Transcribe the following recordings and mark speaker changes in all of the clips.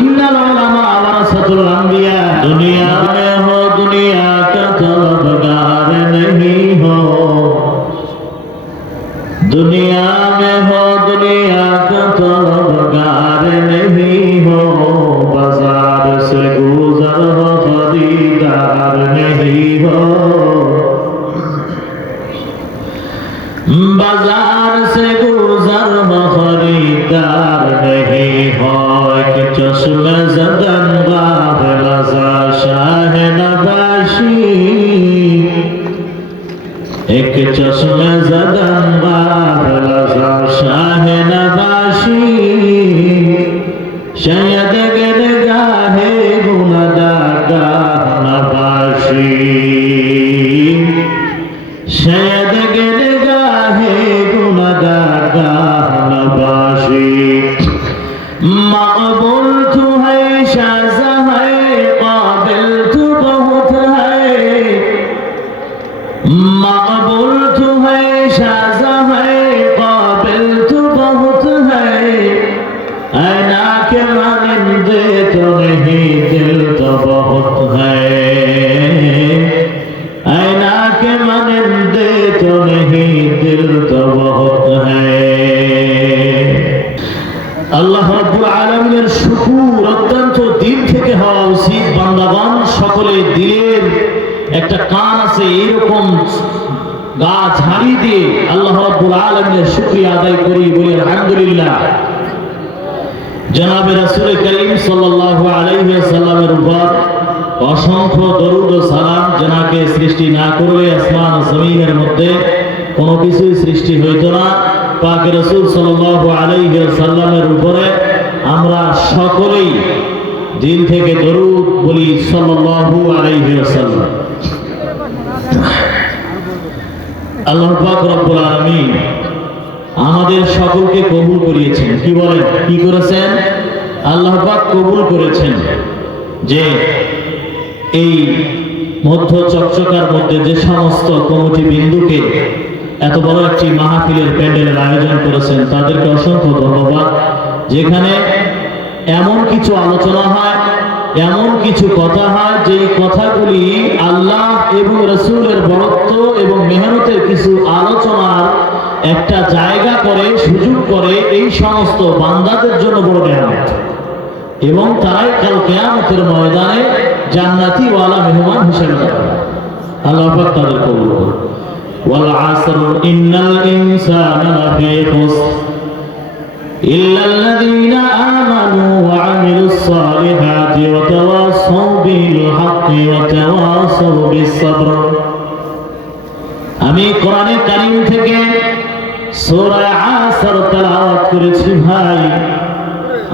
Speaker 1: ইন্নাল উলামা ওয়ারাসাতুল আমবিয়া। দুনিয়া মে হো দুনিয়া কা তলবগার নহীं एक জনাবে রাসূল করিম সাল্লাল্লাহু আলাইহি ওয়াসাল্লামের উপর অসংখ্য দরুদ ও সালাম জনাকে সৃষ্টি না করলে আসমান ও জমিনের মধ্যে কোনো কিছুই সৃষ্টি হইতো না। পাক রসুল সাল্লাল্লাহু আলাইহি ওয়াসাল্লামের উপরে আমরা সকলেই দিল থেকে দরুদ বলি সাল্লাল্লাহু আলাইহি ওয়াসাল্লাম। আল্লাহ পাক রব্বুল আলামিন আমাদের সকলকে কবুল করিয়েছেন। কি বলেন? কি করেছেন? আল্লাহ কবুল করেছেন যে এই মধ্য চকচকার মধ্যে যে সমস্ত কমিটি বিন্দুকে এত বড় একটি মাহফিলের প্যান্ডেলের আয়োজন করেছেন, তাদেরকে অসংখ্য ধন্যবাদ। যেখানে এমন কিছু আলোচনা হয়, এমন কিছু কথা হয় যে কথাগুলি আল্লাহ এবং রসুলের বরত্ব এবং মেহনতের কিছু আলোচনার একটা জায়গা করে সুযোগ করে এই সমস্ত বান্দাদের জন্য বড় নেয়ামত এবং তারাই কাল কেয়ামতের ময়দানে জান্নাতি ওয়ালা মেহমান হিসেবে দাঁড়াবে আল্লাহ পাক তাদের কবুল করুন والعصر إن الإنسان لفي خسر إلا الذين آمنوا وعملوا الصالحات وتواصوا بالحق وتواصوا بالصبر আমি কোরআনে কারিম থেকে সূরা আসর তেলাওয়াত করেছি ভাই।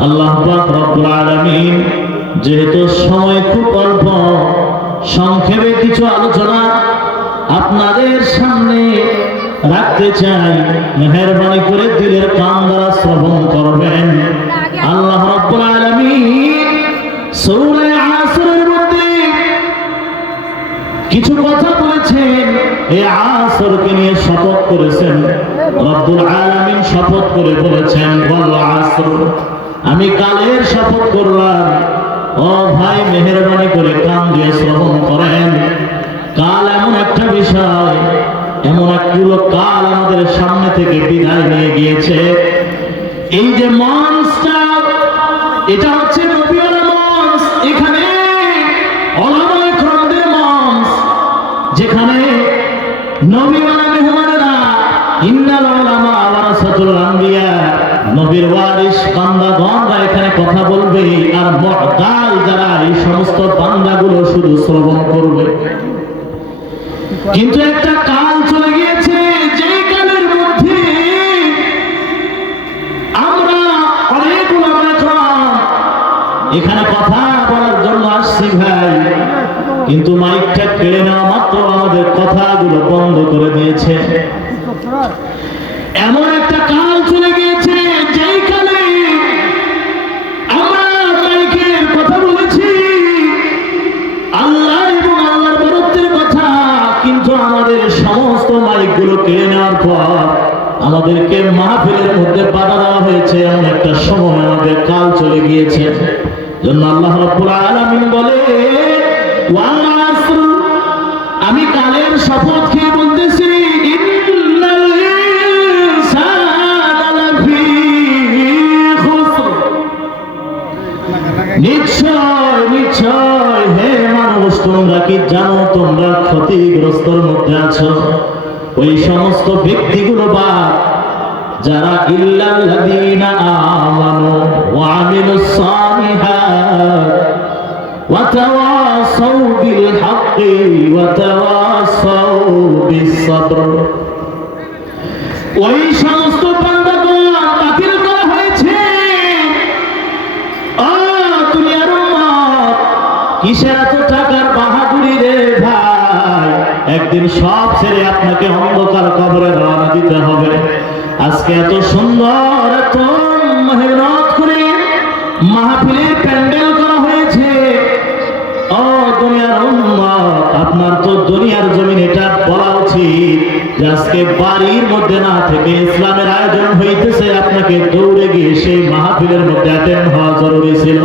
Speaker 1: আল্লাহ পাক রব্বুল আলামিন, যেহেতু সময় খুব অল্প, সংক্ষেপে কিছু আলোচনা আপনাদের সামনে রাখতে চাই। মেহরবানি করে দিলের কান দ্বারা শ্রবণ করে বলেছেন আমি কালের শপথ করলাম। ও ভাই, মেহেরবানি করে কান দিয়ে শ্রবণ করেন। কাল এমন একটা বিষয়, এমন একগুলো কাল আমাদের সামনে থেকে বিদায় নিয়ে গিয়েছে। এই যে মঞ্চটা এটা হচ্ছে নবীওয়ালা মঞ্চ এখানে অনাময় খরদের যেখানে নবীওয়ালা মেহমানেরা, ইন্নাল নবীর ওয়ারিস বান্দাগণরা এখানে কথা বলবে আর মুতাল যারা এই সমস্ত বান্দাগুলো শুধু শ্রবণ করবে। কিন্তু একটা কাল চলে গিয়েছে এখানে কথা বলার জন্য আসছি ভাই। কিন্তু মাইকটা কেড়ে নেওয়া মাত্র আমাদের কথাগুলো বন্ধ করে দিয়েছে। এমন একটা কাল চলে গিয়েছে যেই কালে আমরা কথা বলেছি। আল্লাহ এবং আল্লাহর বরত্বের কথা, কিন্তু আমাদের সমস্ত মাইকগুলো কেড়ে নেওয়ার পর আমাদেরকে মাহফিলের মধ্যে বাধা দেওয়া হয়েছে, এমন একটা সময় আমাদের কাল চলে গিয়েছে। জন্য আল্লাহ রাব্বুল আলামিন বলে আমি কালের শপথ নিশ্চয় নিশ্চয়, হে মানুষ, তোমরা কি জানো, তোমরা ক্ষতিগ্রস্তর মধ্যে আছো? ওই সমস্ত ব্যক্তিগুলো বা যারা ইল্লাল্লাযীনা আমানু ওয়া আমিলুস সালিহাত ওয়া তাওয়াসাউ বিল হাক্কি ওয়া কিসের এত টাকার বাহাদুরি রে ভাই? একদিন সব ছেড়ে আপনাকে অন্ধকার কবরে রওনা দিতে হবে। আজকে এত সুন্দর, এত মেহনত করে মাহফিলের প্যান্ডেল করা হয়েছে। ও দুনিয়ার উম্মত, আপনার তো দুনিয়ার জমিন, এটা বলা উচিত যে আজকে বাড়ির মধ্যে না থেকে ইসলামের আয়োজন হইতেছে, আপনাকে দৌড়ে গিয়ে সেই মাহফিলের মধ্যে অ্যাটেন্ড হওয়া জরুরি ছিল।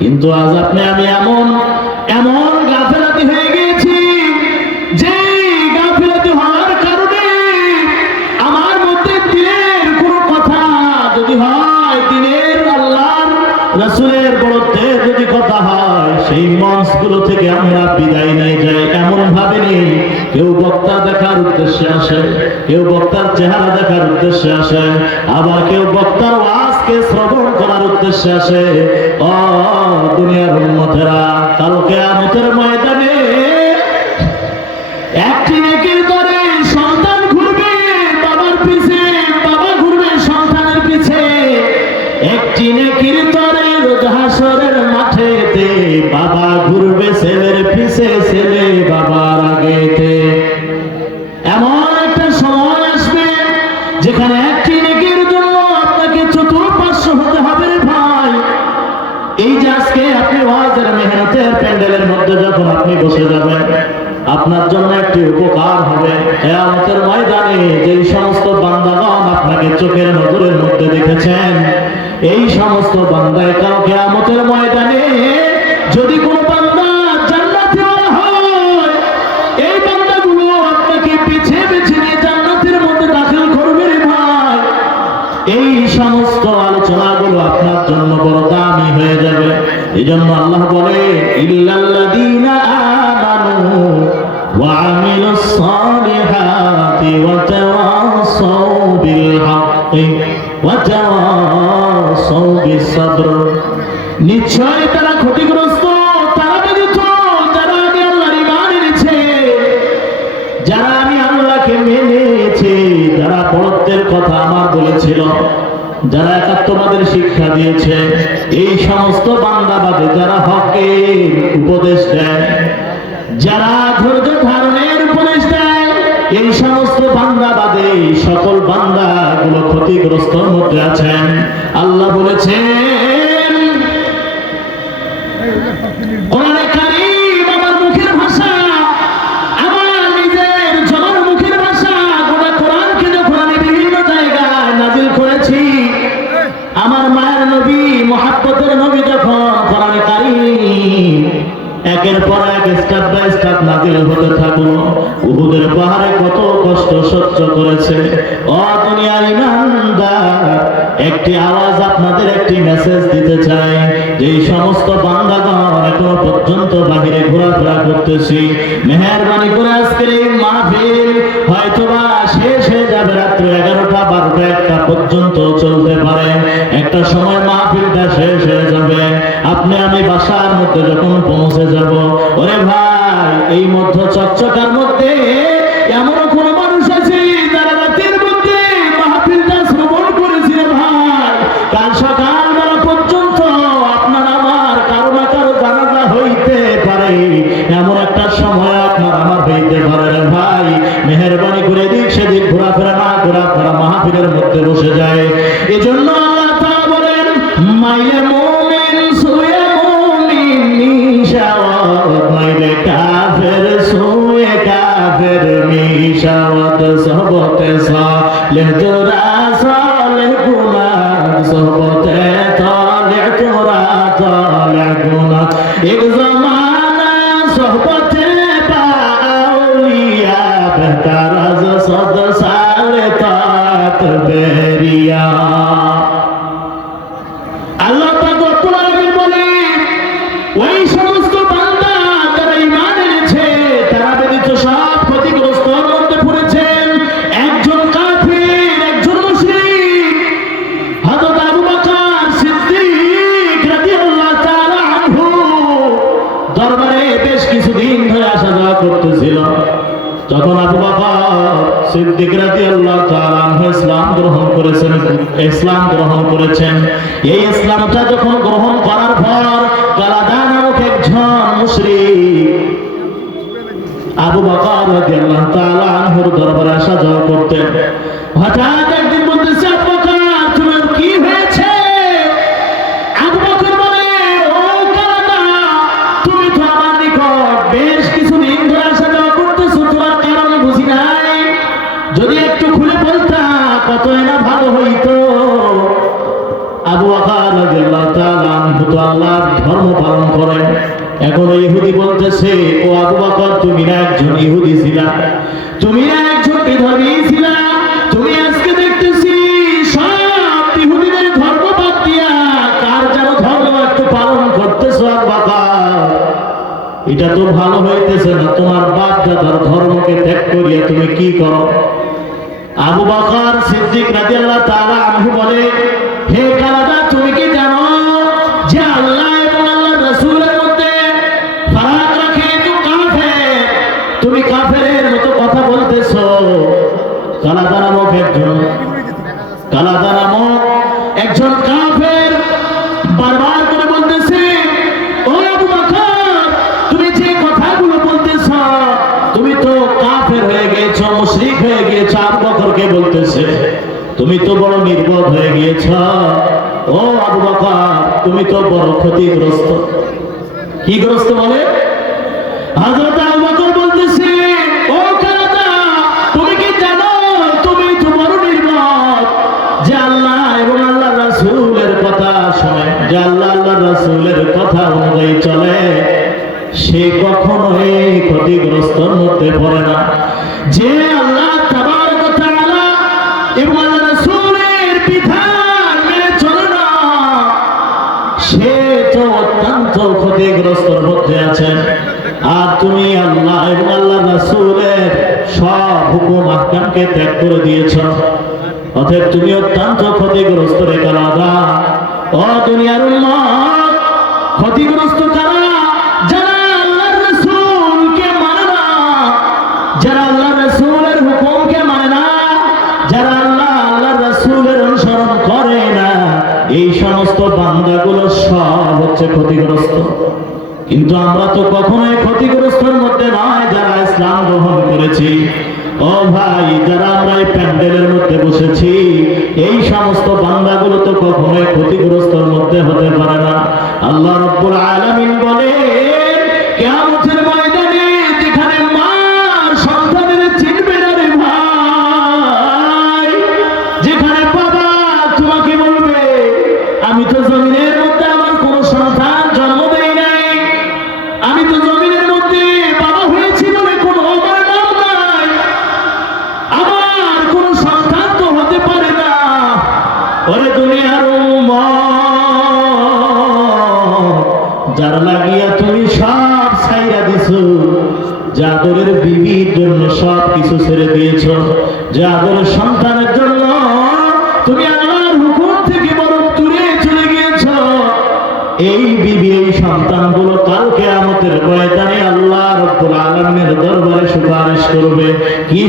Speaker 1: কিন্তু আজ আপনি, আমি এমন এমন গাফেলাতি হয়ে গিয়েছি যে গাফেলাতি হওয়ার কারণে আমার মধ্যে দিনের কোনো কথা যদি হয় দিনের আল্লাহর, রাসূলের বড়ত্বের যদি কথা হয়, সেই মঞ্চগুলো থেকে আমরা বিদায় নিয়ে যাই, এমন ভাবে নেই কেউ বক্তা দেখার উদ্দেশ্যে আসে, কেউ বক্তার চেহারা দেখার উদ্দেশ্যে আসে, আবার কেউ বক্তার ওয়াজকে শ্রবণ করার উদ্দেশ্যে আসে ও দুনিয়ার উন্মতেরা কালকে আমতের ময়দানে কেয়ামতের ময়দানে যেই সমস্ত বান্দাগণ আপনাকে চোখের নজরের মধ্যে দেখেছেন, এই সমস্ত বান্দায় কাল কেয়ামতের ময়দানে যদি কোনো সমস্ত আলোচনাগুলো আপনার জন্য বড় দামি হয়ে যাবে। এই জন্য আল্লাহ বলে ইল্লাল্লাযীনা যারা আমি আল্লাহকে মেনেছি, যারা বড়ত্বের কথা আমার বলেছিল, যারা একাত্মবাদের শিক্ষা দিয়েছে, এই সমস্ত বান্দাবাদে যারা হকের উপদেশ দেয়, যারা ধৈর্য ধারণের উপদেশ দেয়, এই সমস্ত বান্দাবাদে সকল বান্দা গুলো ক্ষতিগ্রস্তর মধ্যে আছেন। আল্লাহ বলেছেন স্টাপ নাজিল হতে থাকল উহুদের পাহাড়ে কত কষ্ট সহ্য করেছে। ও দুনিয়ার ইমানদার, একটি আওয়াজ আপনাদের একটি মেসেজ দিতে চাই। যে সমস্ত বান্দাগণ এখনও পর্যন্ত বাহিরে ঘোরাফেরা করতেছি, মেহরবানি করে আজকের এই মাহফিল হয়তোবা শেষ হয়ে যাবে রাত্র এগারোটা, বারোটা, একটা পর্যন্ত চলতে পারে। একটা সময় মাহফিলটা মিশাওয়াত সহবতে সালেহ সিদ্দিক রাদিয়াল্লাহু তাআলা ইসলাম গ্রহণ করেছেন, ইসলাম গ্রহণ করেছেন। এই ইসলামটা যখন গ্রহণ করার পর কালাদা নামক একজন মুশরিক আবু বকর রাদিয়াল্লাহু তাআলা আনহুর দরবারে আসা যাওয়া করতেন। হঠাৎ কত না ভালো হইতো। আবু আল্লাহর ধর্ম পালন করেন এখন ইহুদি বলতেছে, ও আবু বকর, তুমি না একজন ইহুদি ছিলা? তুমি না একজন বিধর্মী ছিলা? তুমি আজকে দেখতেছি সব ইহুদিদের ধর্ম বাদ দিয়া কার যেন ধর্ম একটু পালন করতেছো আবু বকর? এটা তো ভালো হইতেছে না, তোমার বাপ দাদার ধর্মকে ত্যাগ করিয়া তুমি কি করো? আবু বকর সিদ্দিক রাদিয়াল্লাহু তাআলা আনহু বলে হে কালাদা তুমি কি জানো যে আল্লাহ আবু বকরকে বলতেছে, তুমি তো বড় নির্বোধ হয়ে গিয়েছ। ও আবু বকর, তুমি তো বড় ক্ষতিগ্রস্ত। কি গ্রস্ত বলে হযরত আবু বকর বলতেছে, ও কালাদা তুমি কি জানো? তুমি তো বড় নির্বোধ। যে আল্লাহ এবং আল্লাহ রাসূলের কথা শোনে, যে আল্লাহ আল্লাহ রাসূলের কথা অনুযায়ী চলে, সে কখনো এই ক্ষতিগ্রস্তর মধ্যে পড়ে না। যে আল্লাহ ক্ষতিগ্রস্তর মধ্যে আছেন। আর তুমি আল্লাহ এবং আল্লাহ রাসূলের সব হুকুম আহকামকে ত্যাগ করে দিয়েছ। অতএব তুমি অত্যন্ত ক্ষতিগ্রস্ত রে কালাদা ও দুনিয়ার উম্মত, ক্ষতিগ্রস্ত কিন্তু আমরা তো কখনোই ক্ষতিগ্রস্তর মধ্যে নয়, যারা ইসলাম গ্রহণ করেছি। ও ভাই, যারা আমরা এই প্যান্ডেলের মধ্যে বসেছি, এই সমস্ত বান্দাগুলো তো কখনোই ক্ষতিগ্রস্তর মধ্যে হতে পারে না। আল্লাহ রব্বুল আলামিন বলে কিয়ামতের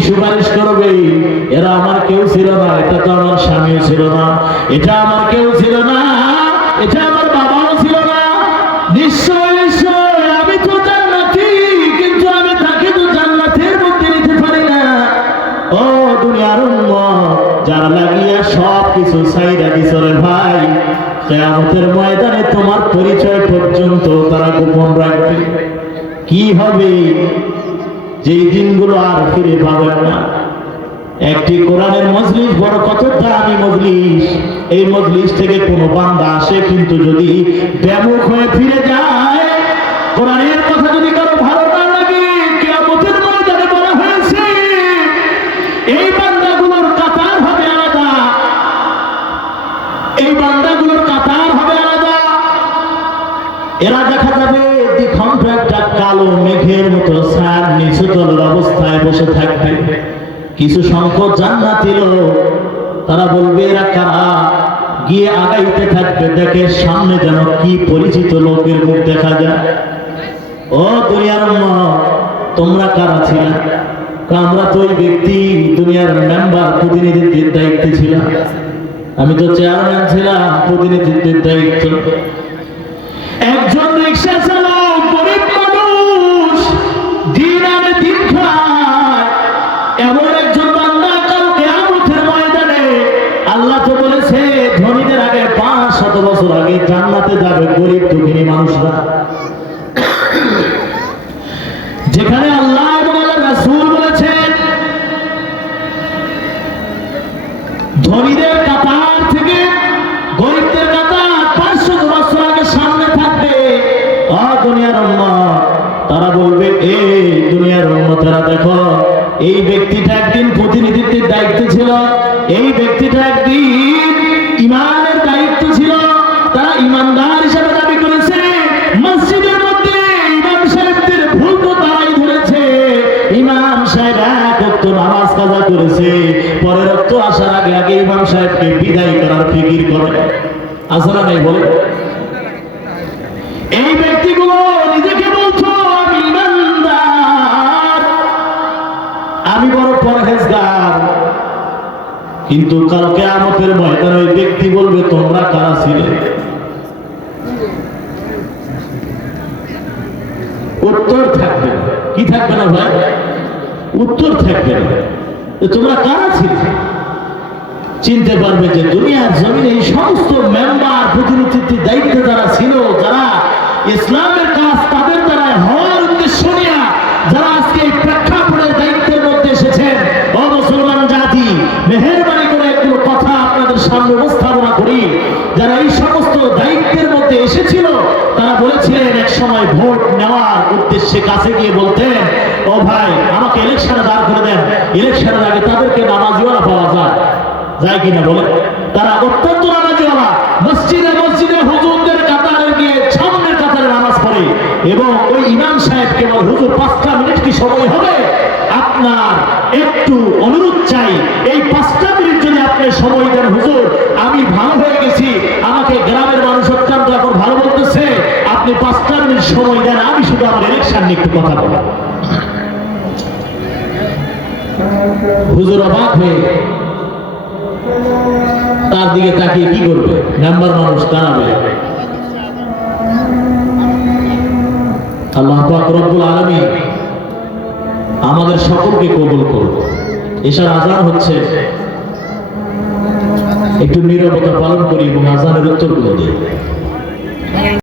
Speaker 1: সুপারিশ করবে। এরা আমার কেউ ছিল না, এটা তো আমার স্বামীও ছিল না, এটা আমার কেউ ছিল না, এটা আমার বাবাও ছিল না। নিশ্চয় তোমার পরিচয় পর্যন্ত তারা গোপন রাখবে। কি হবে? যেই দিনগুলো আর ফিরে পাবেন না। একটি কোরআনের মজলিস, বড় কত দামি মজলিস। এই মজলিস থেকে কোনো বান্দা আসে, কিন্তু যদি ব্যামুখ হয়ে ফিরে যায়, কোরআনের কিছু সংখ্যক জান্নাতি লোক, তারা বলবে, এরা কারা? গিয়ে আগাইতে থাকবে। দেখে সামনে যেন কি পরিচিত লোকের মুখ দেখা যায়। ও দুনিয়ার তোমরা কারা ছিলা? আমরা তো ওই ব্যক্তি, দুনিয়ার মেম্বার প্রতিনিধিত্বের দায়িত্বে ছিলাম। আমি তো চেয়ারম্যান ছিলাম প্রতিনিধিত্বের দায়িত্ব। একজন রিক্সা চালক গরিব মানুষ, দিন দিন খায়। বছর আগে জান্নাতে যাবে গরিব দুঃখিনী মানুষরা। যেখানে আল্লাহ বলেছেন, ধনীদের কাতার থেকে গরিবদের কাতার পাঁচশো বছর আগে সামনে থাকবে। দুনিয়ার তারা বলবে, এ দুনিয়ার উম্মতেরা, দেখো, এই ব্যক্তিটা নাই এই ব্যক্তিগুলো নিজেকে বলছো, আমি আমি বড় পরহেজগার। কিন্তু কালকে আমাদের ময়দানে ওই ব্যক্তি বলবে, তোমরা কারা ছিলে? উত্তর থাকবে কি থাকবে না ভাই? উত্তর থাকবে না। তোমরা কারা ছিলে? চিনতে পারবে যে দুনিয়ার জমিনে এই সমস্ত মেম্বার, প্রতিনিধিত্বের দায়িত্বে যারা ছিল, যারা ইসলামের কাজ তাদের দ্বারা হওয়ার উদ্দেশ্য নিয়ে যারা আজকে এই প্রেক্ষাপটের দায়িত্বের মধ্যে এসেছেন ও মুসলমান জাতি মেহরবানি করে একগুলো কথা আপনাদের সামনে উপস্থাপনা করি যারা এই সমস্ত দায়িত্বের মধ্যে এসেছিল তারা বলেছিলেন এক সময় ভোট নেওয়ার উদ্দেশ্যে কাছে গিয়ে বলতেন ও ভাই আমাকে ইলেকশনে দাঁড় করে দেন ইলেকশনের আগে তাদেরকে নামাজিওয়ালা পাওয়া যায় যায় কিনা বলে তারা অত্যন্ত নামাজিওয়ালা মসজিদে মসজিদে হুজুরদের কাতারে গিয়ে সামনের কাতারে নামাজ পড়ে। এবং ওই ইমাম সাহেব কেবল হুজুর, পাঁচটা মিনিট কি সময় হবে? আপনার একটু অনুরোধ চাই। এই পাঁচটা মিনিট যদি আপনি সময় দেন, হুজুর, আমি ভালো হয়ে গেছি। আমাকে গ্রামের মানুষ অত্যন্ত এখন ভালো বলতেছে। আপনি পাঁচটা মিনিট সময় দেন, আমি শুধু আমার ইলেকশন নিয়ে একটু কথা বলব। হুজুর অবাক হয়ে তার দিকে তাকিয়ে কি করবে? নাম্বার মানুষ দাঁড়াবে আল্লাহ রব্বুল আলমী আমাদের সকলকে কবুল করব এসার আজান হচ্ছে একটু নিরবতা পালন করি এবং আজানের উত্তরগুলো দিই।